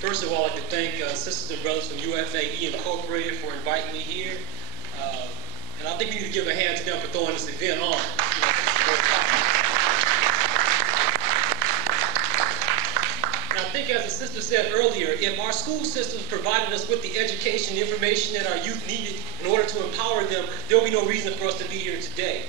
First of all, I'd like to thank sisters and brothers from UFAE Incorporated for inviting me here. And I think we need to give a hand to them for throwing this event on. And I think, as the sister said earlier, if our school systems provided us with the education and information that our youth needed in order to empower them, there will be no reason for us to be here today.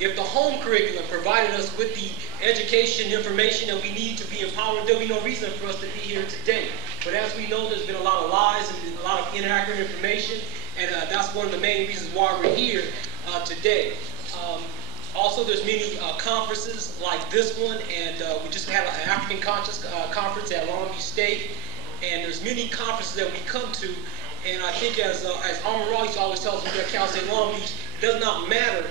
If the home curriculum provided us with the education information that we need to be empowered, there will be no reason for us to be here today. But as we know, there's been a lot of lies and a lot of inaccurate information, and that's one of the main reasons why we're here today. Also, there's many conferences like this one, and we just had an African Conscious conference at Long Beach State, and there's many conferences that we come to, and I think as Amara used to always tell us at Cal State Long Beach, it does not matter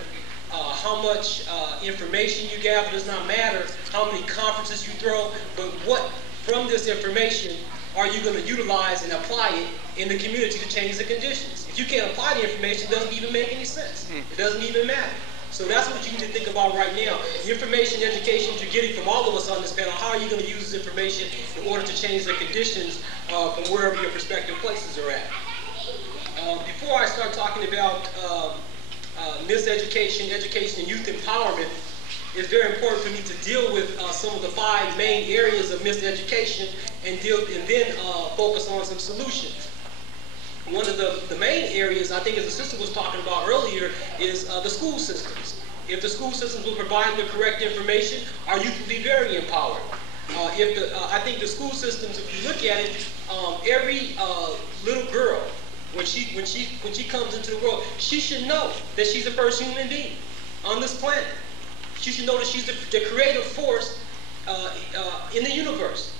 how much information you gather, it does not matter how many conferences you throw, but what from this information are you going to utilize and apply it in the community to change the conditions? If you can't apply the information, it doesn't even make any sense. It doesn't even matter. So that's what you need to think about right now. The information and education you're getting from all of us on this panel, how are you going to use this information in order to change the conditions from wherever your prospective places are at? Before I start talking about miseducation, education, and youth empowerment, it's very important for me to deal with some of the 5 main areas of miseducation and then focus on some solutions. One of the main areas, I think, as the sister was talking about earlier, is the school systems. If the school systems will provide the correct information, our youth will be very empowered. I think the school systems, if you look at it, every little girl, when she comes into the world, she should know that she's the first human being on this planet. She should know that she's the creative force in the universe.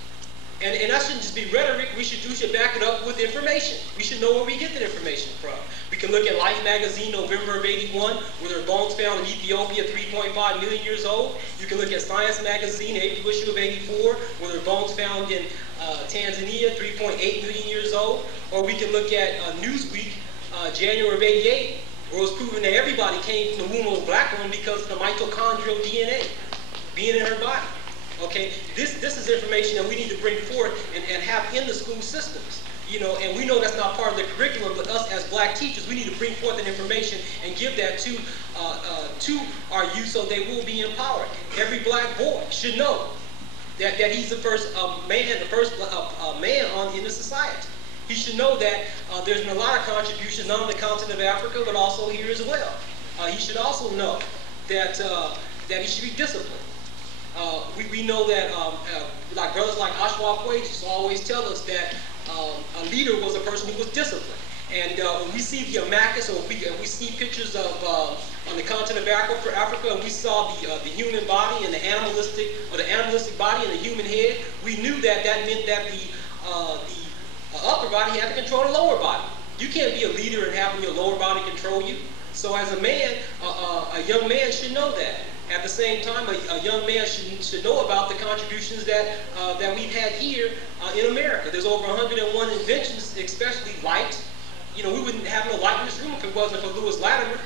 And that shouldn't just be rhetoric. We should back it up with information. We should know where we get that information from. We can look at Life magazine, November of '81, where there are bones found in Ethiopia 3.5 million years old. You can look at Science magazine, April issue of '84, where there are bones found in Tanzania, 3.8 million years old. Or we can look at Newsweek, January of '88, where it was proven that everybody came from the womb of a black woman because of the mitochondrial DNA being in her body. Okay, this is information that we need to bring forth and have in the school systems. You know, and we know that's not part of the curriculum, but us as black teachers, we need to bring forth that information and give that to our youth so they will be empowered. Every black boy should know that he's the first man in the society. He should know that there's been a lot of contributions, not on the continent of Africa, but also here as well. He should also know that he should be disciplined. We know that like brothers like Ashwa Quaid used to always tell us that a leader was a person who was disciplined. And when we see the Amacus, or we see pictures of on the continent of Africa, and we saw the human body and the animalistic body and the human head, we knew that meant that the upper body had to control the lower body. You can't be a leader and having your lower body control you. So as a man, a young man should know that. At the same time, a young man should know about the contributions that we've had here in America. There's over 101 inventions, especially light. You know, we wouldn't have no light in this room if it wasn't for Lewis Latimer.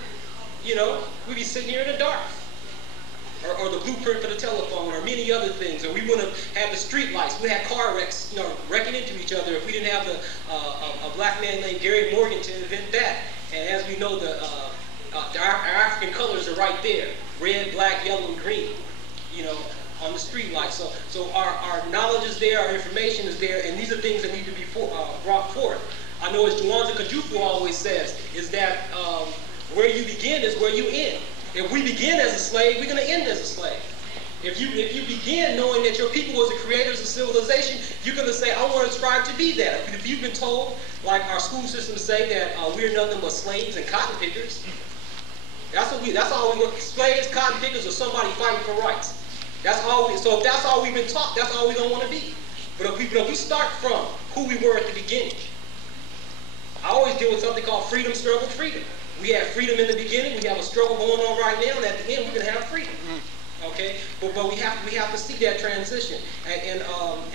You know, we'd be sitting here in the dark. Or the blueprint for the telephone, or many other things. Or we wouldn't have the street lights. We had car wrecks, you know, wrecking into each other if we didn't have a black man named Gary Morgan to invent that. And as we know, our African colors are right there. Red, black, yellow, and green, you know, on the street lights. So our knowledge is there, our information is there, and these are things that need to be brought forth. I know as Juwanza Kajufu always says, is that where you begin is where you end. If we begin as a slave, we're going to end as a slave. If you begin knowing that your people was the creators of civilization, you're going to say, I want to strive to be that. If you've been told, like our school systems say, that we're nothing but slaves and cotton pickers, that's all we want. Slaves, cotton pickers, or somebody fighting for rights. So if that's all we've been taught, that's all we don't want to be. But if we start from who we were at the beginning, I always deal with something called freedom, struggle, freedom. We had freedom in the beginning, we have a struggle going on right now, and at the end we're going to have freedom. Okay? But we have to see that transition, and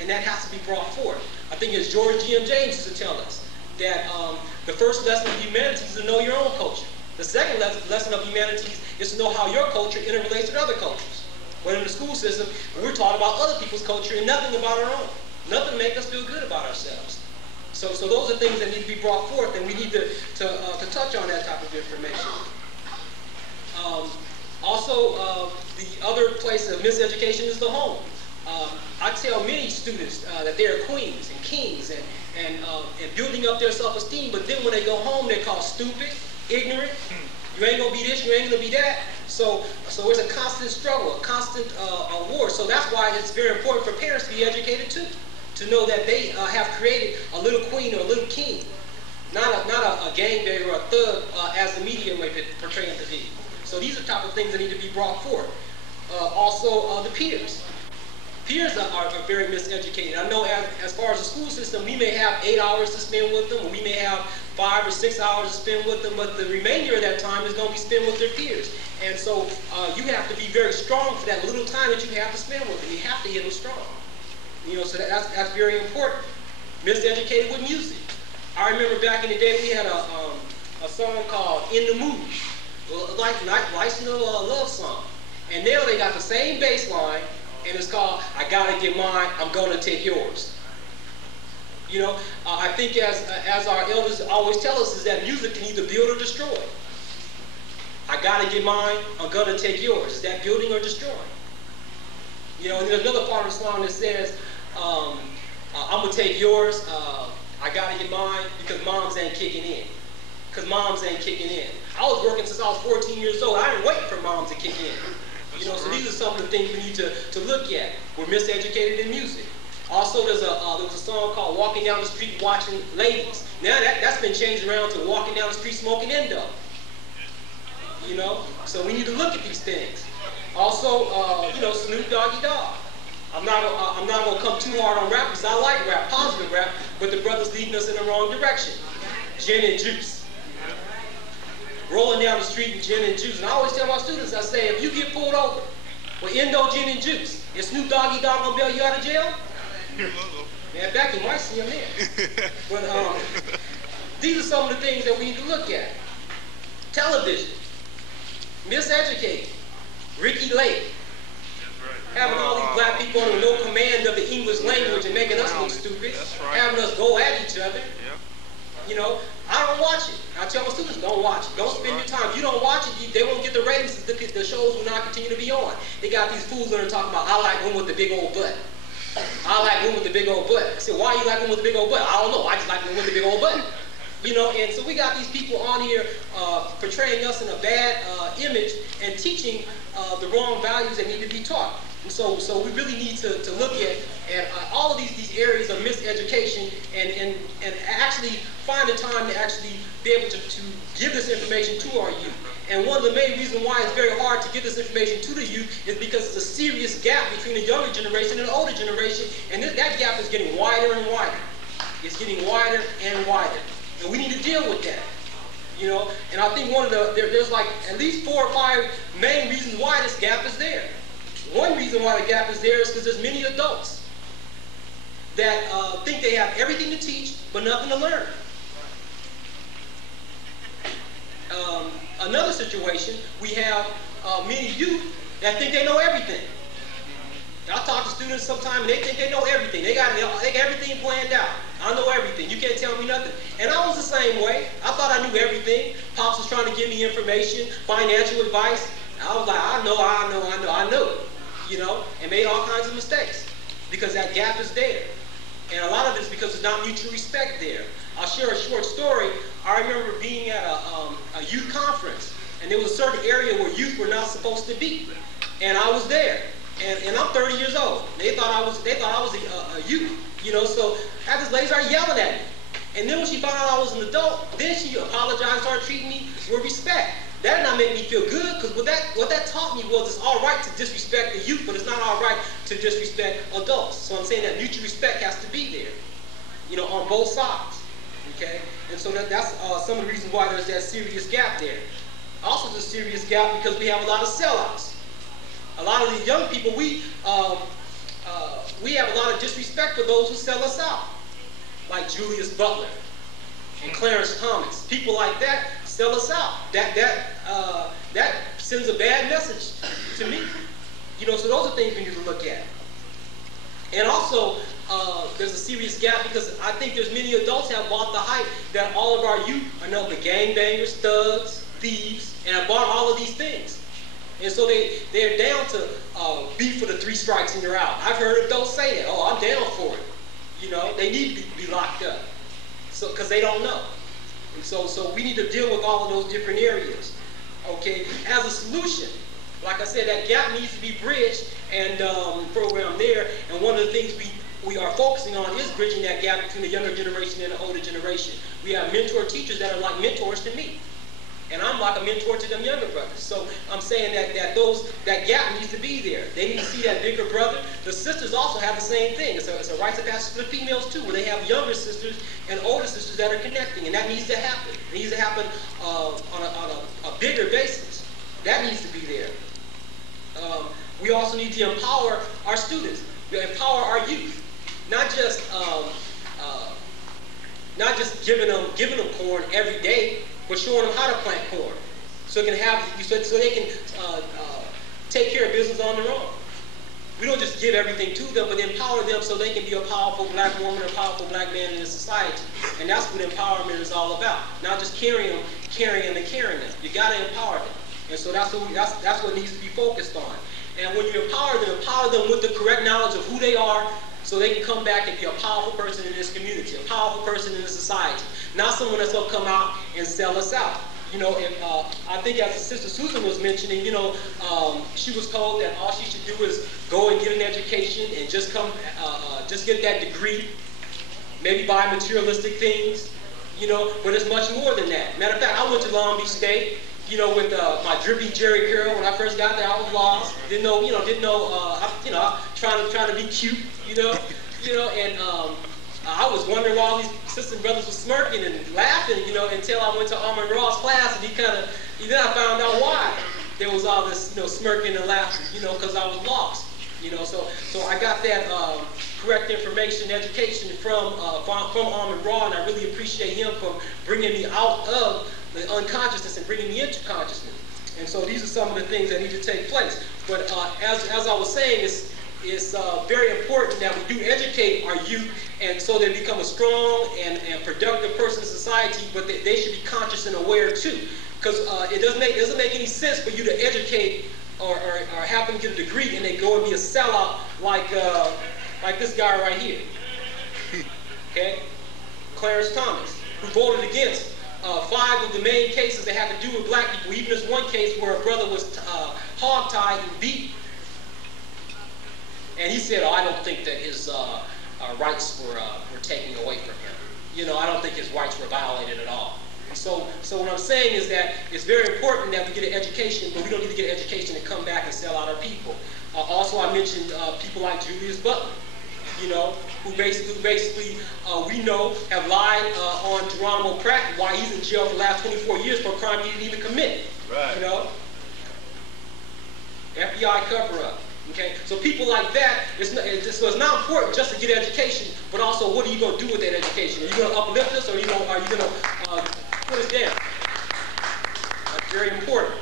that has to be brought forth. I think as George G.M. James used to tell us, that the first lesson of humanity is to know your own culture. The second lesson of humanities is to know how your culture interrelates with other cultures. But in the school system, we're taught about other people's culture and nothing about our own. Nothing make us feel good about ourselves. So those are things that need to be brought forth, and we need to touch on that type of information. Also, the other place of miseducation is the home. I tell many students that they are queens and kings and building up their self-esteem, but then when they go home, they're called stupid, ignorant. You ain't gonna be this, you ain't gonna be that. So it's a constant struggle, a constant war. So that's why it's very important for parents to be educated too, to know that they have created a little queen or a little king, not a gangbanger or a thug as the media may portray him to be. So these are the type of things that need to be brought forth. Also, the peers. Peers are very miseducated. I know as far as the school system, we may have 8 hours to spend with them, or we may have 5 or 6 hours to spend with them, but the remainder of that time is going to be spent with their peers. And so you have to be very strong for that little time that you have to spend with them. You have to hit them strong. You know, so that's very important. Miseducated with music. I remember back in the day we had a song called "In the Mood," like nice little love song. And now they got the same bass line, and it's called "I Gotta Get Mine, I'm Gonna Take Yours." You know, I think as our elders always tell us, is that music can either build or destroy. I gotta get mine, I'm gonna take yours. Is that building or destroying? You know, and there's another part of the song that says, I'm gonna take yours, I gotta get mine because moms ain't kicking in. Because moms ain't kicking in. I was working since I was 14 years old. I didn't wait for moms to kick in. You know, so these are some of the things we need to look at. We're miseducated in music. Also, there was a song called "Walking Down the Street Watching Ladies." Now that's been changed around to "Walking Down the Street Smoking Endo." You know, so we need to look at these things. Also, you know, Snoop Doggy Dogg. I'm not gonna come too hard on rap because I like rap, positive rap, but the brother's leading us in the wrong direction. Gin and juice. Rolling down the street with gin and juice. And I always tell my students, I say, if you get pulled over with Endo, gin and juice, is Snoop Doggy Dogg gonna bail you out of jail? Man, back you might see him there. But these are some of the things that we need to look at. Television. Miseducated. Ricky Lake. Having all these black people under no command of the English language and making us look stupid. Having us go at each other. You know, I don't watch it. I tell my students, don't watch it. Don't spend your time. If you don't watch it, they won't get the ratings. The shows will not continue to be on. They got these fools that are talking about, I like women with the big old butt. I like women with the big old butt. I said, why you like women with the big old butt? I don't know. I just like women with the big old butt. You know, and so we got these people on here portraying us in a bad image and teaching the wrong values that need to be taught. And so we really need to look at all of these areas of miseducation and actually find a time to actually be able to give this information to our youth. And one of the main reasons why it's very hard to give this information to the youth is because it's a serious gap between the younger generation and the older generation, and that gap is getting wider and wider. It's getting wider and wider. And we need to deal with that. You know, and I think there's like at least 4 or 5 main reasons why this gap is there. One reason why the gap is there is because there's many adults that think they have everything to teach but nothing to learn. Another situation, we have many youth that think they know everything. I talk to students sometimes and they think they know everything. They got everything planned out. I know everything. You can't tell me nothing. And I was the same way. I thought I knew everything. Pops was trying to give me information, financial advice. I was like, I know. You know, and made all kinds of mistakes because that gap is there. And a lot of it is because there's not mutual respect there. I'll share a short story. I remember being at a youth conference, and there was a certain area where youth were not supposed to be. And I was there. And I'm 30 years old. They thought I was a youth, you know. So I had this lady start yelling at me. And then when she found out I was an adult, then she apologized, started treating me with respect. That did not make me feel good, because what that taught me was it's all right to disrespect the youth, but it's not all right to disrespect adults. So I'm saying that mutual respect has to be there, you know, on both sides. Okay, and so that's some of the reasons why there's that serious gap there. Also, there's a serious gap because we have a lot of sellouts. A lot of the young people, we have a lot of disrespect for those who sell us out, like Julius Butler and Clarence Thomas. People like that sell us out. That sends a bad message to me. You know, so those are things we need to look at. And also, there's a serious gap because I think there's many adults have bought the hype that all of our youth are nothing but gangbangers, thugs, thieves, and have bought all of these things. And so they're down to be for the 3 strikes and you're out. I've heard adults say that. Oh, I'm down for it. You know, they need to be locked up. So, because they don't know. And so we need to deal with all of those different areas. Okay, as a solution, like I said, that gap needs to be bridged and programmed there. And one of the things we are focusing on is bridging that gap between the younger generation and the older generation. We have mentor teachers that are like mentors to me. And I'm like a mentor to them younger brothers. So I'm saying that gap needs to be there. They need to see that bigger brother. The sisters also have the same thing. It's a rites of passage for the females too, where they have younger sisters and older sisters that are connecting. And that needs to happen. It needs to happen on a bigger basis. That needs to be there. We also need to empower our students. We empower our youth. Not just giving them corn every day, but showing them how to plant corn, so they can take care of business on their own. We don't just give everything to them, but empower them so they can be a powerful black woman or a powerful black man in this society. And that's what empowerment is all about. Not just carrying them. You got to empower them. And so that's what needs to be focused on. And when you empower them with the correct knowledge of who they are, so they can come back and be a powerful person in this community, a powerful person in this society. Not someone that's going to come out and sell us out. You know, I think as Sister Susan was mentioning, you know, she was told that all she should do is go and get an education and just get that degree, maybe buy materialistic things, you know, but it's much more than that. Matter of fact, I went to Long Beach State, you know, with my drippy Jerry curl. When I first got there, I was lost. Didn't know, trying to be cute, and I was wondering why all these sisters and brothers were smirking and laughing, until I went to Armand Raw's class, and then I found out why there was all this, smirking and laughing, because I was lost, So I got that correct information, education from Armand Raw, and I really appreciate him for bringing me out of the unconsciousness and bringing me into consciousness. And so these are some of the things that need to take place. But as I was saying, it's very important that we do educate our youth, and so they become a strong and productive person in society, but they should be conscious and aware too. Because it doesn't make any sense for you to educate or happen to get a degree and they go and be a sellout like this guy right here. Okay? Clarence Thomas, who voted against 5 of the main cases that had to do with black people, even this one case where a brother was hogtied and beat. And he said, I don't think that his rights were taken away from him. I don't think his rights were violated at all. And so what I'm saying is that it's very important that we get an education, but we don't need to get an education and come back and sell out our people. Also, I mentioned people like Julius Butler, who basically we know have lied on Geronimo Pratt, why he's in jail for the last 24 years for a crime he didn't even commit. Right. FBI cover-up. Okay, so people like that, it's not important just to get education, but also what are you going to do with that education? Are you going to uplift us, or are you going to put us down? That's very important.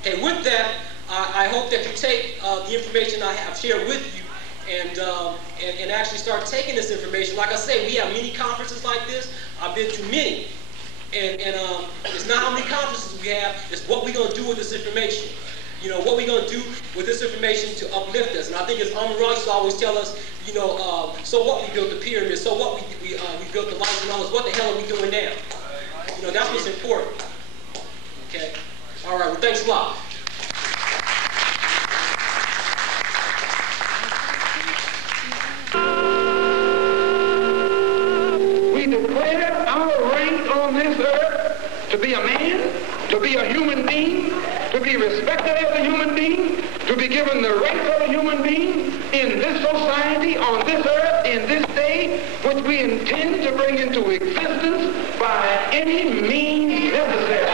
Okay, with that, I hope that you take the information I have shared with you and actually start taking this information. Like I say, we have many conferences like this. I've been to many. And it's not how many conferences we have, it's what we're going to do with this information. What we're going to do with this information to uplift us. And I think as Amara used to always tell us, so what we built the pyramid, so what we built the lights and all this, what the hell are we doing now? That's what's important. Okay? All right, well, thanks a lot. We declare our right on this earth to be a man, to be a human being, to be respected as a human being, to be given the rights of a human being in this society, on this earth, in this day, which we intend to bring into existence by any means necessary.